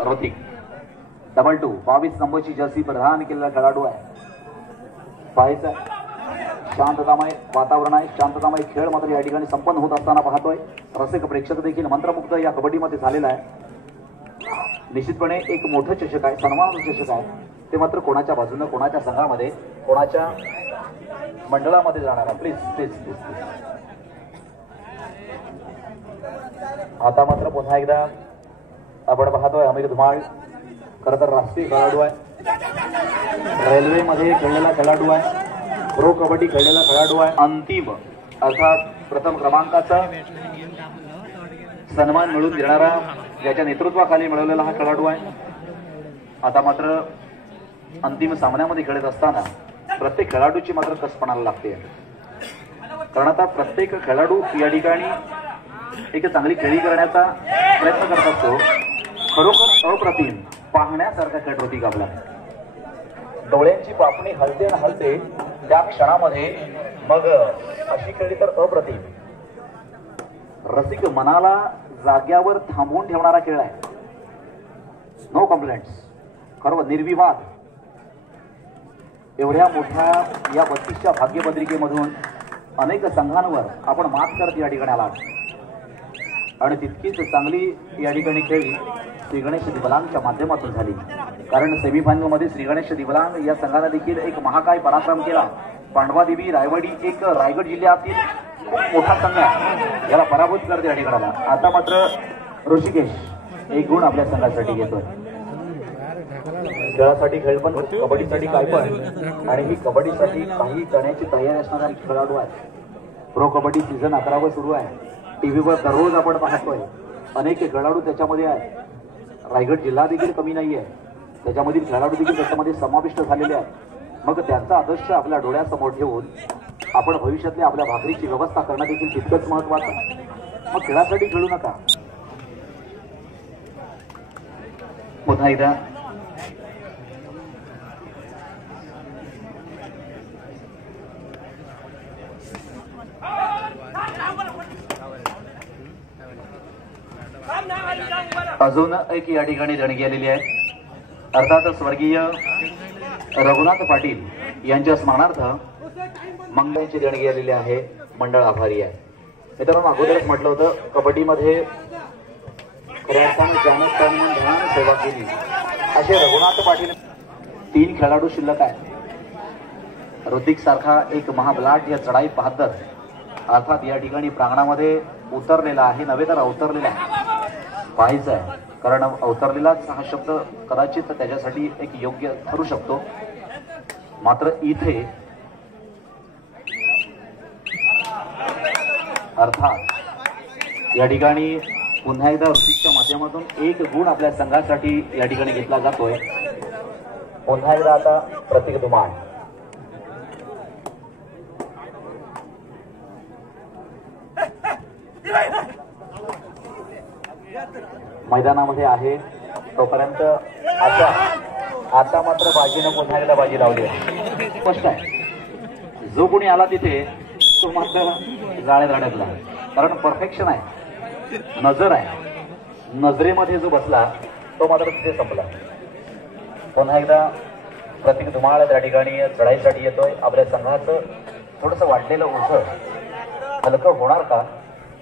Hrithik double 2 22 नंबरची Jersey प्रदान केलेला खेळाडू आहे। पाहायचं शांततामय वातावरण आहे, शांततामय खेळ मात्र या ठिकाणी संपन्न होत असताना पाहतोय। रसिक प्रेक्षक देखील मंत्रमुग्ध या कबड्डीमध्ये झालेला आहे। निश्चितपणे एक मोठं चषक आहे, सन्मानाचं चषक आहे, ते मात्र कोणाच्या बाजूने कोणाच्या संघामध्ये कोणाच्या मंडळामध्ये जाणार आहे। Please please please please. आता मात्र पुन्हा एकदा आपण पाहतोय अमित धुमाळ, खरं तर राष्ट्रीय खेळाडू आहे, रेल्वेमध्ये खेळलेला खेळाडू आहे, प्रो कबड्डी खेळलेला खेळाडू आहे। अंतिम अर्थात प्रथम क्रमांकाचा सन्मान मिळवून देणारा ज्याच्या नेतृत्वाखाली मिळवलेला हा खेळाडू आहे। आता मात्र अंतिम सामन्यामध्ये खेळत असताना प्रत्येक खेळाडूची मात्र कसपणाला लागते, कारण आता प्रत्येक खेळाडू या ठिकाणी एक चांगली खेळी करण्याचा प्रयत्न करत असतो। खरोखर अप्रतिम पाहण्यासारखा खेळ ऋतिक आपला, डोळ्यांची पापणी हलते ना हलते त्या क्षणामध्ये, मग अशी खेळी तर अप्रतिम। रसिक मनाला जाग्यावर थांबवून ठेवणारा खेळ आहे, नो कम्प्लेंट्स, खरं निर्विवाद। एवढ्या मोठ्या या 32च्या भाग्यपत्रिकेमधून अनेक संघांवर आपण मात करत या ठिकाणी आला, आणि तितकीच चांगली या ठिकाणी खेळी श्री गणेश दिवलांगच्या माध्यमातून झाली, कारण सेमीफायनल मध्ये श्री गणेश दिवलांग या संघाने देखील एक महाकाय पराक्रम केला। पांडवादेवी रायवाडी एक रायगड जिल्ह्यातील खूप मोठा संघ आहे, याला पराभूत करते या ठिकाणाला। आता मात्र ऋषिकेश एक गुण आपल्या संघासाठी घेतोय। खेळासाठी खेळ पण, कबड्डीसाठी काय पण, आणि ही कबड्डीसाठी काही करण्याची तयारी असणारा खेळाडू आहे। प्रो कबड्डी सीझन 11 सुरू आहे, टीव्हीवर दररोज आपण पाहतोय, अनेक खेळाडू त्याच्यामध्ये आहे। रायगड जिल्हा देखील कमी नाहीये, त्याच्यामधील खेळाडू देखील त्याच्यामध्ये समाविष्ट झालेले आहेत। मग त्यांचा आदर्श आपल्या डोळ्यासमोर ठेवून आपण भविष्यातल्या आपल्या भाकरीची व्यवस्था करणं देखील तितकंच महत्वाचं। मग खेळासाठी खेळू नका। पुन्हा एकदा अजून एक या ठिकाणी देणगी आलेली आहे, अर्थात स्वर्गीय रघुनाथ पाटील यांच्या स्मरणार्थ मंगळाची देणगी आलेली आहे। मंडळ आभारी आहे। मित्रांनो, अगोदरच म्हटलं होतं, कबड्डीमध्ये खऱ्या अर्थानं जानस्थान म्हणून धनानं सेवा केली असे रघुनाथ पाटील। 3 खेळाडू शिल्लक आहेत। ऋतिक सारखा एक महाबलाट या चढाई बहादर अर्थात या ठिकाणी प्रांगणामध्ये उतरलेला आहे, नव्हे तर अवतरलेला आहे। पाहायचं आहे, कारण अवतरलेलाच हा शब्द कदाचित त्याच्यासाठी एक योग्य ठरू शकतो। मात्र इथे अर्थात या ठिकाणी पुन्हा एकदा ऋतिकच्या माध्यमातून एक गुण आपल्या संघासाठी या ठिकाणी घेतला जातोय। पुन्हा एकदा आता प्रतीक धुमाळ, मैदानामध्ये आहे तोपर्यंत आता मात्र बाजीनं पुन्हा एकदा बाजी लावली आहे। स्पष्ट आहे, जो कोणी आला तिथे तो मात्र जाळ्यात अडकला, कारण परफेक्शन आहे, नजर आहे, नजरेमध्ये जो बसला तो मात्र तिथे संपला। पुन्हा एकदा प्रतीक धुमाळ त्या ठिकाणी चढाईसाठी येतोय। आपल्या संघाचं थोडस वाढलेलं ओझं हलकं होणार का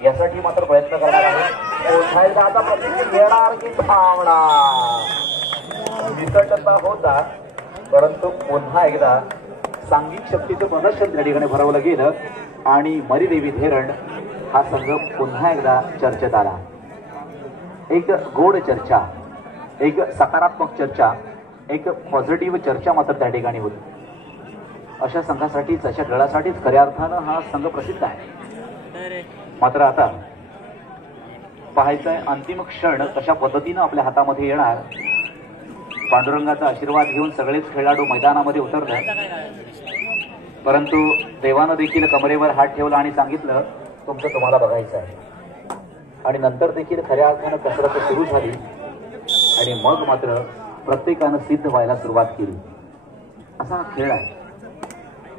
यासाठी मात्र प्रयत्न करणार आहे। पुन्हा एकदा आता प्रतीक येणार की थांबणार, विसटता होता, परंतु पुन्हा एकदा सांघिक शक्तीचं प्रदर्शन त्या ठिकाणी भरवलं गेलं आणि मरीदेवी धेरण हा संघ पुन्हा एकदा चर्चेत आला। एक गोड चर्चा, एक सकारात्मक चर्चा, एक पॉझिटिव्ह चर्चा मात्र त्या ठिकाणी होती। अशा संघासाठीच, अशा खेळासाठीच खऱ्या अर्थानं हा संघ प्रसिद्ध आहे। मात्र आता पाहायचंय अंतिम क्षण कशा पद्धतीनं आपल्या हातामध्ये येणार। पांडुरंगाचा आशीर्वाद घेऊन सगळेच खेळाडू मैदानामध्ये उतरले, परंतु देवानं देखील कमरेवर हात ठेवला आणि सांगितलं तुमचं तुम्हाला बघायचं आहे। आणि नंतर देखील खऱ्या अर्थानं कसरत सुरू झाली आणि मग मात्र प्रत्येकानं सिद्ध व्हायला सुरुवात केली। असा हा खेळ आहे,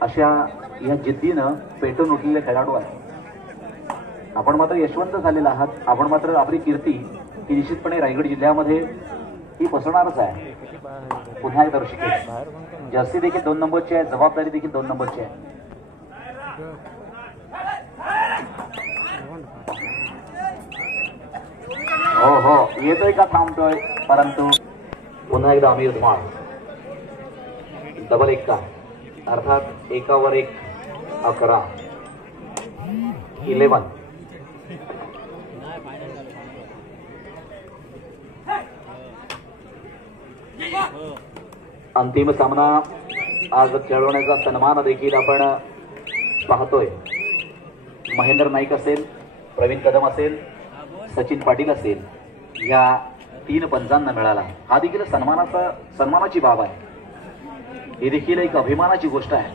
अशा या जिद्दीनं पेटून उठलेले खेळाडू आहेत। आपण मात्र यशवंत झालेला आहात, आपण मात्र आपली कीर्ती ही निश्चितपणे रायगड जिल्ह्यामध्ये ही बसवणारच आहे. पुन्हा एकदा ऋषिकेश, जर्सी देखील 2 नंबरची आहे, जबाबदारी देखील 2 नंबरची आहे. हो हो येतोय का थांबतोय, परंतु पुन्हा एकदा आमिर धुमाळ. डबल 1 अर्थात एकावर 1 11 11. अंतिम सामना आज खेळवण्याचा सन्मान देखील आपण पाहतोय. महेंद्र नाईक असेल, प्रवीण कदम असेल, सचिन पाटील असेल, या 3 पंचांना मिळाला. हा देखील सन्मानाची बाब आहे. ही देखील एक अभिमानाची गोष्ट आहे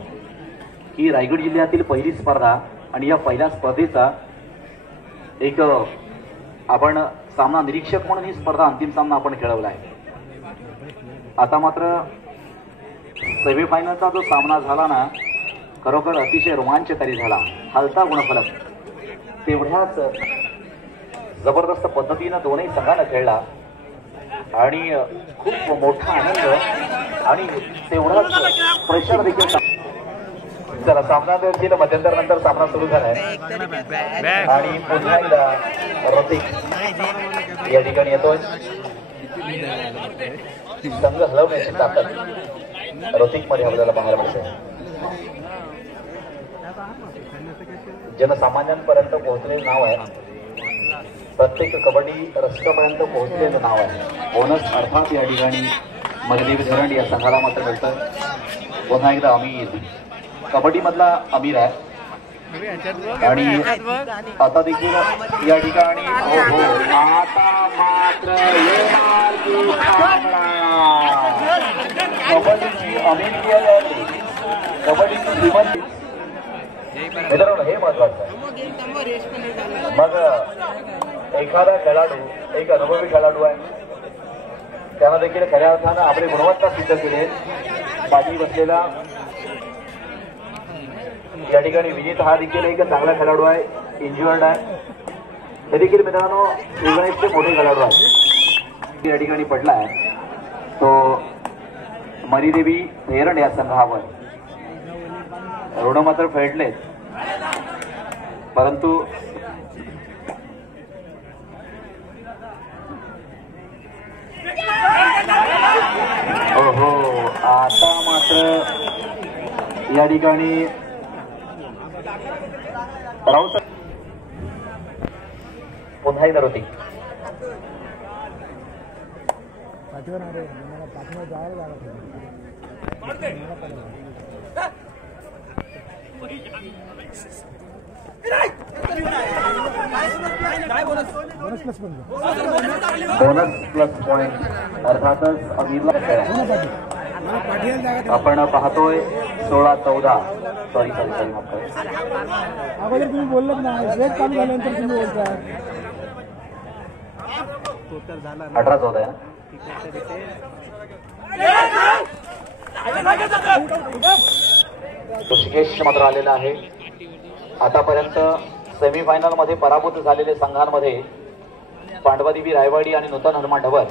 की रायगड जिल्ह्यातील पहिली स्पर्धा आणि या पहिल्या स्पर्धेचा एक आपण सामना निरीक्षक म्हणून ही स्पर्धा अंतिम सामना आपण खेळवला आहे. आता मात्र सेमीफायनलचा जो सामना झाला ना, खरोखर अतिशय रोमांचकारी झाला. हलता गुणफलक तेवढ्याच जबरदस्त पद्धतीनं दोन्ही संघानं खेळला आणि खूप मोठा आनंद आणि तेवढाच प्रेशर देखील. चला सामना देखील मध्यंतरानंतर सामना सुरू झालाय आणि पुन्हा एकदा रसिक या ठिकाणी येतोय. संघ हलवण्याची ताकद रसिक मध्ये आपल्याला पाहायला मिळते. जनसामान्यांपर्यंत पोहोचलेलं नाव आहे, प्रत्येक कबड्डी रसिकापर्यंत पोहोचलेलं नाव आहे. बोनस अर्थात या ठिकाणी मगदेव धरण या संघाला मात्र मिळतं. पुन्हा एकदा अमीर कबड्डी मधला अमीर आहे आणि आता देखील या ठिकाणी आता मात्र कबड्डीची अमेरिकी आहे. कबड्डीची श्रीमंत मित्रांनो हे महत्वाचं आहे. मग एखादा खेळाडू एक अनुभवी खेळाडू आहे, त्यानं देखील खऱ्या अर्थानं आपली गुणवत्ता सिद्ध केली. पाठी बसलेला या ठिकाणी विजित हा देखील एक चांगला खेळाडू आहे, इंज्युअर्ड आहे. हे देखील मित्रांनो श्रीगणेशचे मोठे खेळाडू आहेत. या ठिकाणी पडला आहे तो मरीदेवी हेरंड या संघावर. ऋण मात्र फेडलेत, परंतु हो आता मात्र या ठिकाणी राऊत पुन्हा एकदा होती. बोनस प्लस पॉइंट अर्थातच अमीरला आपण पाहतोय 16-14. सॉरी अगोदर तुम्ही बोललात ना, वेळ काम झाल्यानंतर तुम्ही बोलताय 18-14 ऋषिकेश मात्र आलेला आहे. आतापर्यंत सेमीफायनल मध्ये पराभूत झालेले संघांमध्ये पांडवादेवी रायवाडी आणि नूतन हनुमान ढबर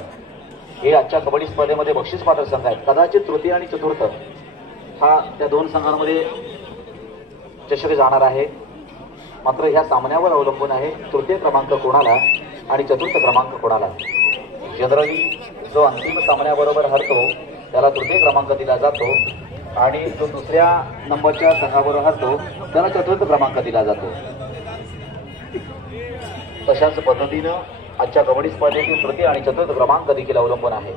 हे आजच्या कबड्डी स्पर्धेमध्ये बक्षीस पात्र संघ आहेत. कदाचित तृतीय आणि चतुर्थ हा त्या 2 संघांमध्ये चषक जाणार आहे. मात्र ह्या सामन्यावर अवलंबून आहे तृतीय क्रमांक कोणाला आणि चतुर्थ क्रमांक कोणाला. जनरली जो अंतिम सामन्याबरोबर हरतो त्याला तृतीय क्रमांक दिला जातो आणि जो दुसऱ्या नंबरच्या संघाबरोबर हरतो त्याला चतुर्थ क्रमांक दिला जातो. तशाच पद्धतीनं आजच्या कबड्डी स्पर्धेतील तृतीय आणि चतुर्थ क्रमांक देखील अवलंबून आहे.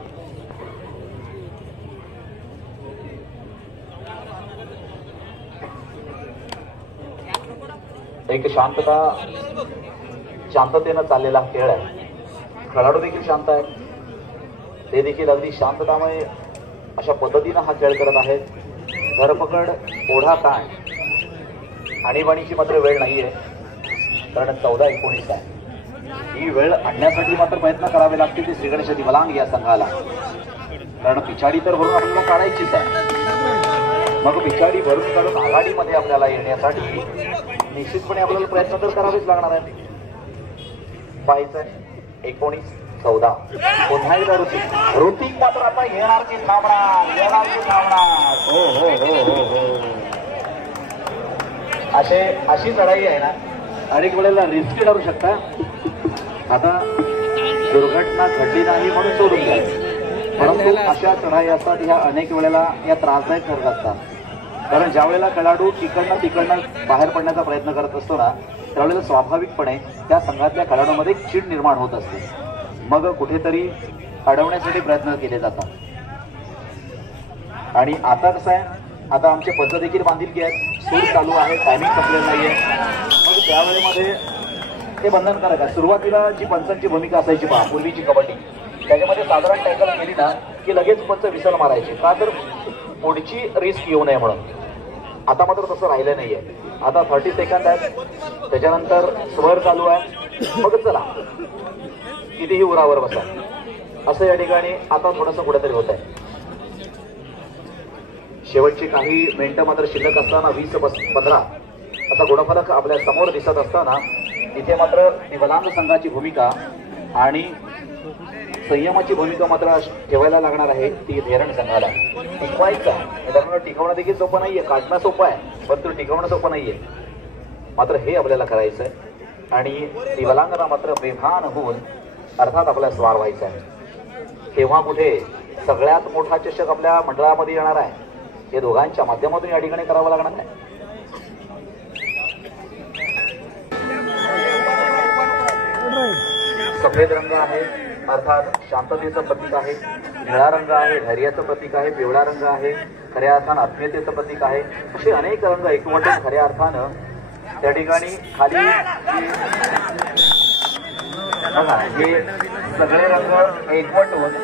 एक शांततेनं चाललेला खेळ आहे. खेळाडू देखील शांत आहेत, ते देखील अगदी शांततामय अशा पद्धतीनं हा खेळ करत आहेत. धरपकड ओढा ताण आणीबाणीची मात्र वेळ नाहीये, कारण 14-19 आहे. ही वेळ आणण्यासाठी मात्र प्रयत्न करावे लागतील ते श्रीगणेश दिवलांग या संघाला, कारण पिछाडी तर भरून आपल्याला काढायचीच आहे. मग पिछाडी भरून काढून आघाडीमध्ये आपल्याला येण्यासाठी निश्चितपणे आपल्याला प्रयत्न तर करावेच लागणार आहेत. पाहायचं 19 14. पुन्हा एकदा ऋतिक मात्र आता येणार की थांबणार. हो हो हो हो हो. अशी चढाई आहे ना, अनेक वेळेला रिस्की ठरू शकता. आता दुर्घटना घडली नाही म्हणून सोडून द्या, परंतु अशा चढाई असतात ह्या अनेक वेळेला या त्रासदायक ठरत असतात. कारण ज्या वेळेला खेळाडू तिकडनं बाहेर पडण्याचा प्रयत्न करत असतो ना, त्यावेळेला स्वाभाविकपणे त्या संघातल्या खेळाडूंमध्ये एक चीड निर्माण होत असते. मग कुठेतरी अडवण्यासाठी प्रयत्न केले जातात. आणि आता कसं आहे, आता आमचे पंच देखील बांधिलकी आहेत, सूर चालू आहे, टायमिंग संपलेलं नाहीये. मग त्यावेळेमध्ये ते बंधनकारक आहे. सुरुवातीला जी पंचांची भूमिका असायची पहा, पूर्वीची कबड्डी, त्याच्यामध्ये साधारण टॅकल केली ना की लगेच पंच विसल मारायचे, का तर पुढची रिस्क येऊ नये म्हणून. आता मात्र तसं राहिलं नाहीये. आता 30 सेकंद आहेत, त्याच्यानंतर स्वर चालू आहे. मग चला कितीही उरावर बसा असं या ठिकाणी आता थोडंसं कुठेतरी होत आहे. शेवटची काही मिनिटं मात्र शिल्लक असताना 20-15 असा गुणफलक आपल्या समोर दिसत असताना इथे मात्र दिव्यांग संघाची भूमिका आणि संयमाची भूमिका मात्र ठेवायला लागणार आहे ती धैरण संघाला. टिकवायचं मित्रांनो, टिकवणं देखील सोपं नाहीये. काढणं सोपं आहे, परंतु टिकवणं सोपं नाहीये. मात्र हे आपल्याला करायचंय आणि दिव्यांगांना मात्र बेभान होऊन अर्थात आपल्याला स्वार व्हायचं आहे. तेव्हा कुठे सगळ्यात मोठा चषक आपल्या मंडळामध्ये येणार आहे, हे दोघांच्या माध्यमातून या ठिकाणी करावं लागणार आहे. सफेद रंग आहे, अर्थात शांततेचं प्रतीक आहे. निळा रंग आहे, धैर्याचं प्रतीक आहे. पिवळा रंग आहे, खऱ्या अर्थानं आत्मीयतेचं प्रतीक आहे. असे अनेक रंग एकवटून खऱ्या अर्थानं त्या ठिकाणी खाली बघा, हे सगळे रंग एकवटून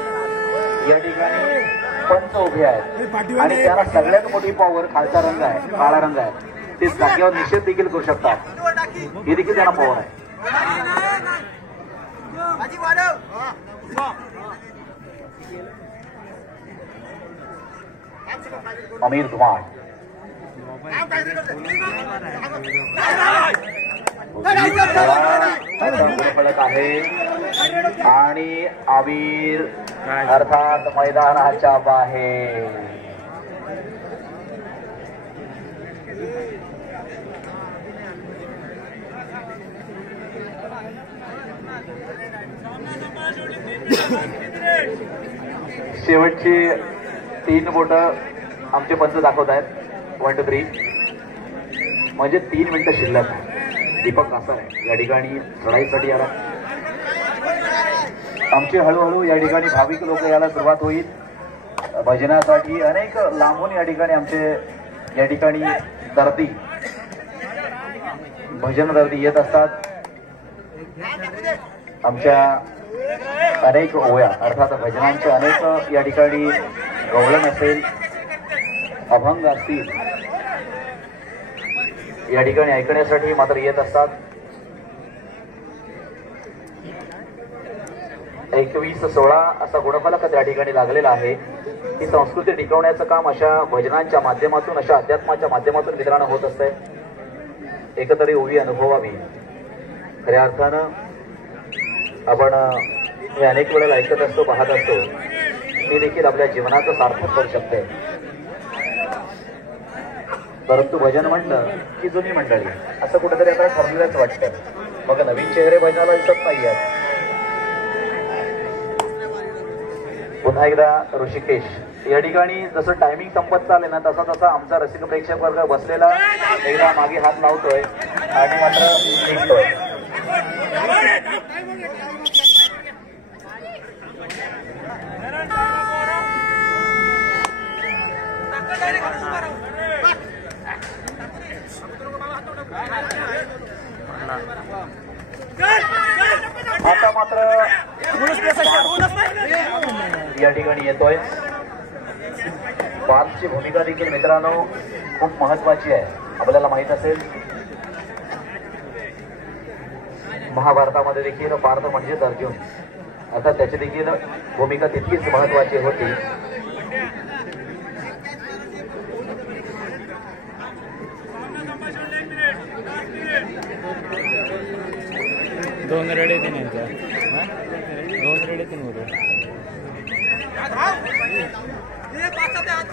या ठिकाणी पंच उभे आहेत आणि त्याला सगळ्यात मोठी पॉवर खालचा रंग आहे, काळा रंग आहे. ते जागेवर निषेध देखील करू शकतात, हे देखील त्यांना पॉवर आहे. अमीर धुमाळ फलक आहे आणि आमिर अर्थात मैदानाच्या बाहेर. शेवटची 3 बोटं आमचे पंच दाखवत आहेत. 1 2 3 म्हणजे 3 मिनिटं शिल्लक आहे. दीपक असा आहे या ठिकाणी चढाईसाठी आला. आमचे हळूहळू या ठिकाणी भाविक लोक यायला सुरुवात होईल भजनासाठी. अनेक लांबून या ठिकाणी आमचे या ठिकाणी दर्दी भजन दर्दी येत असतात. आमच्या अनेक ओव्या अर्थात भजनांचे अनेक या ठिकाणी गवळण असेल, अभंग असतील या ठिकाणी ऐकण्यासाठी मात्र येत असतात. 21-16 असा गुणफलक त्या ठिकाणी लागलेला आहे. ही संस्कृती टिकवण्याचं काम अशा भजनांच्या माध्यमातून, अशा अध्यात्माच्या माध्यमातून मित्रांनो होत असते. एकतरी ओवी अनुभवावी. खऱ्या अर्थानं आपण हे अनेक वेळेला ऐकत असतो, पाहत असतो, ती देखील आपल्या जीवनाचं सार्थक करू शकते. परंतु भजन म्हणलं की जुनी मंडळी असं कुठेतरी आता ठरलेलंच वाटतं. मग नवीन चेहरे भजनाला दिसत नाहीये. पुन्हा एकदा ऋषिकेश या ठिकाणी जसं टायमिंग संपत चालले ना तसा तसा आमचा रसिक प्रेक्षक वर्ग बसलेला एकदा मागे हात लावतोय आणि मात्र निघतोय. आता मात्र या ठिकाणी येतोय. पार्थची भूमिका देखील मित्रांनो खूप महत्वाची आहे. आपल्याला माहित असेल महाभारतामध्ये देखील पार्थ म्हणजेच अर्जुन, आता त्याची देखील भूमिका तितकीच महत्वाची होती. दोन रेडे 2 रेडे ये पाच ते हात